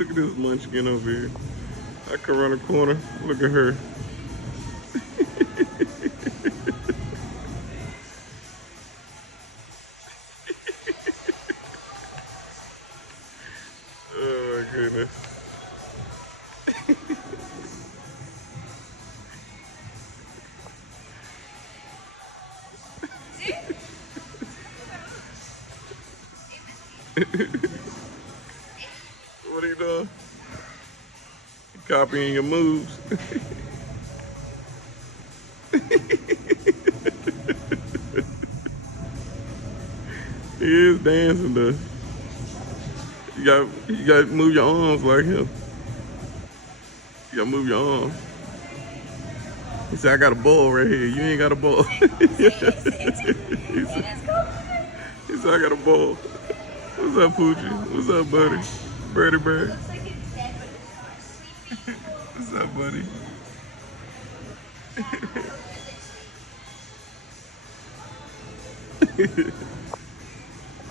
Look at this munchkin over here. I come around the corner. Look at her. Oh my goodness. What are you doing? Copying your moves. He is dancing though. You got to move your arms like him. You got to move your arms. He said, I got a ball right here. You ain't got a ball. He said, I got a ball. What's up, Poochie? What's up, buddy? Birdie bird. What's up, buddy?